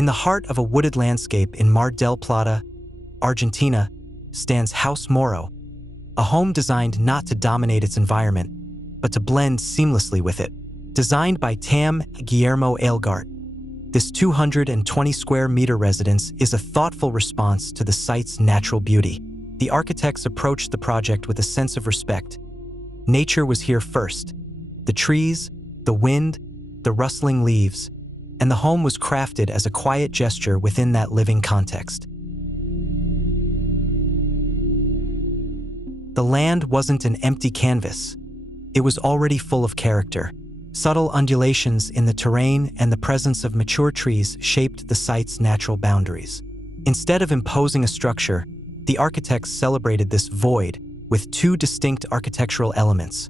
In the heart of a wooded landscape in Mar del Plata, Argentina, stands House Moro, a home designed not to dominate its environment, but to blend seamlessly with it. Designed by Guillermo Elgart, this 220 square meter residence is a thoughtful response to the site's natural beauty. The architects approached the project with a sense of respect. Nature was here first. The trees, the wind, the rustling leaves, and the home was crafted as a quiet gesture within that living context. The land wasn't an empty canvas. It was already full of character. Subtle undulations in the terrain and the presence of mature trees shaped the site's natural boundaries. Instead of imposing a structure, the architects celebrated this void with two distinct architectural elements: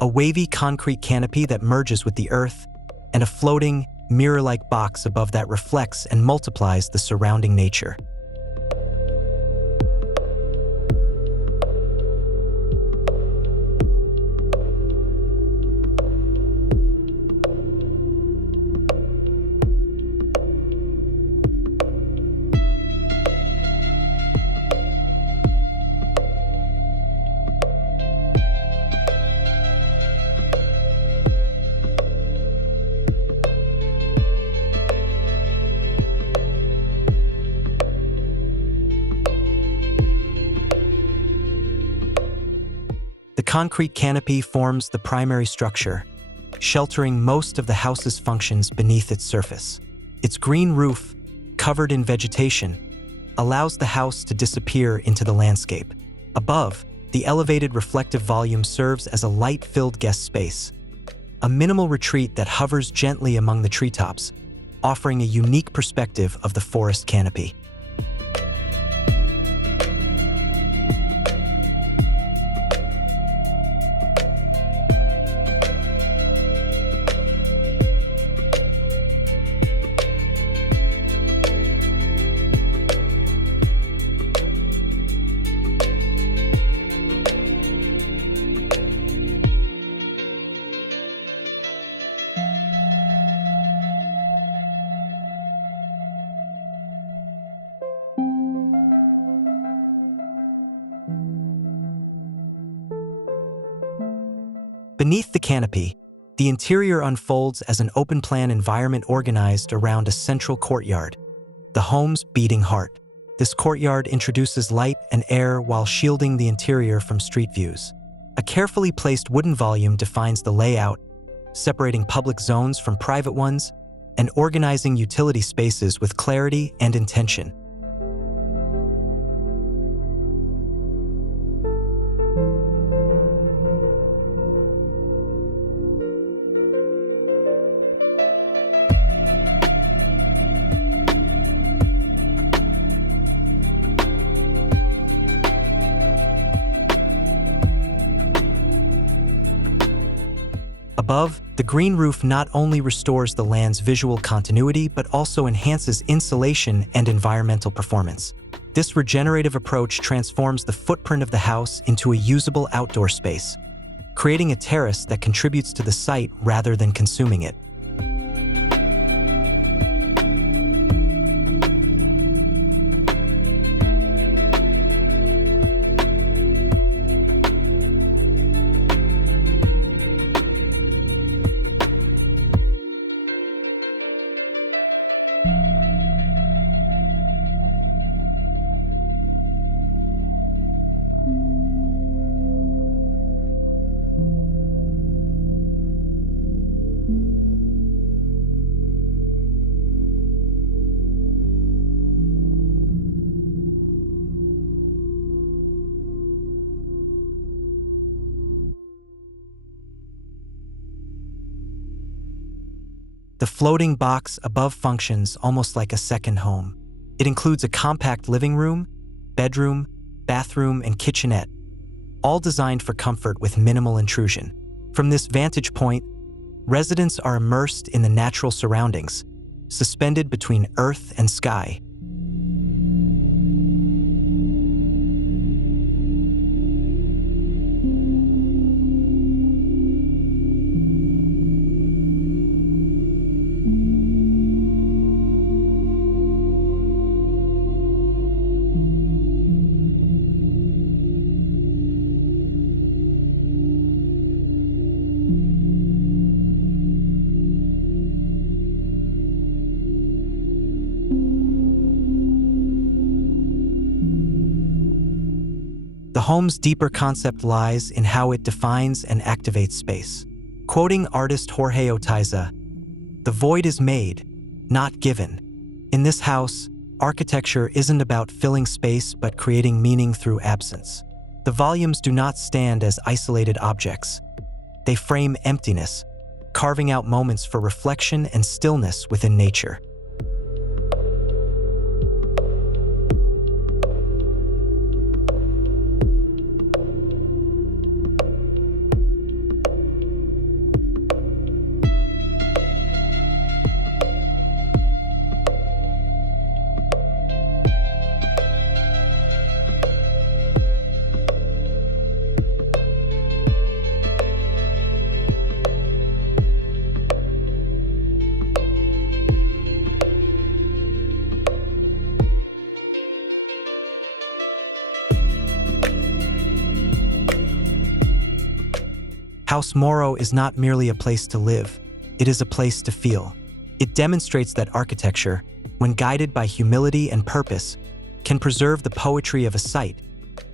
a wavy concrete canopy that merges with the earth, and a floating, mirror-like box above that reflects and multiplies the surrounding nature. The concrete canopy forms the primary structure, sheltering most of the house's functions beneath its surface. Its green roof, covered in vegetation, allows the house to disappear into the landscape. Above, the elevated reflective volume serves as a light-filled guest space, a minimal retreat that hovers gently among the treetops, offering a unique perspective of the forest canopy. Beneath the canopy, the interior unfolds as an open-plan environment organized around a central courtyard, the home's beating heart. This courtyard introduces light and air while shielding the interior from street views. A carefully placed wooden volume defines the layout, separating public zones from private ones and organizing utility spaces with clarity and intention. Above, the green roof not only restores the land's visual continuity but also enhances insulation and environmental performance. This regenerative approach transforms the footprint of the house into a usable outdoor space, creating a terrace that contributes to the site rather than consuming it. The floating box above functions almost like a second home. It includes a compact living room, bedroom, bathroom, and kitchenette, all designed for comfort with minimal intrusion. From this vantage point, residents are immersed in the natural surroundings, suspended between earth and sky. The home's deeper concept lies in how it defines and activates space. Quoting artist Jorge Oteiza, "The void is made, not given." In this house, architecture isn't about filling space but creating meaning through absence. The volumes do not stand as isolated objects. They frame emptiness, carving out moments for reflection and stillness within nature. House Moro is not merely a place to live, it is a place to feel. It demonstrates that architecture, when guided by humility and purpose, can preserve the poetry of a site,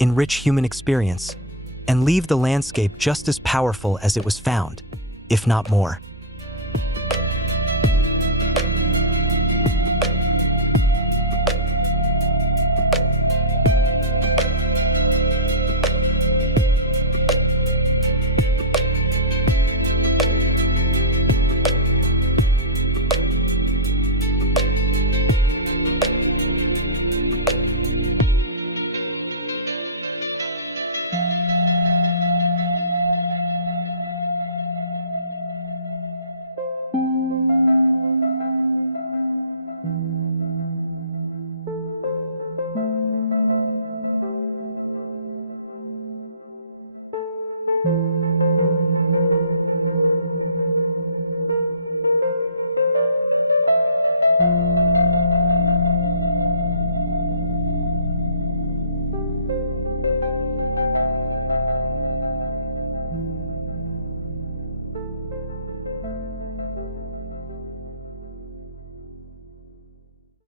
enrich human experience, and leave the landscape just as powerful as it was found, if not more.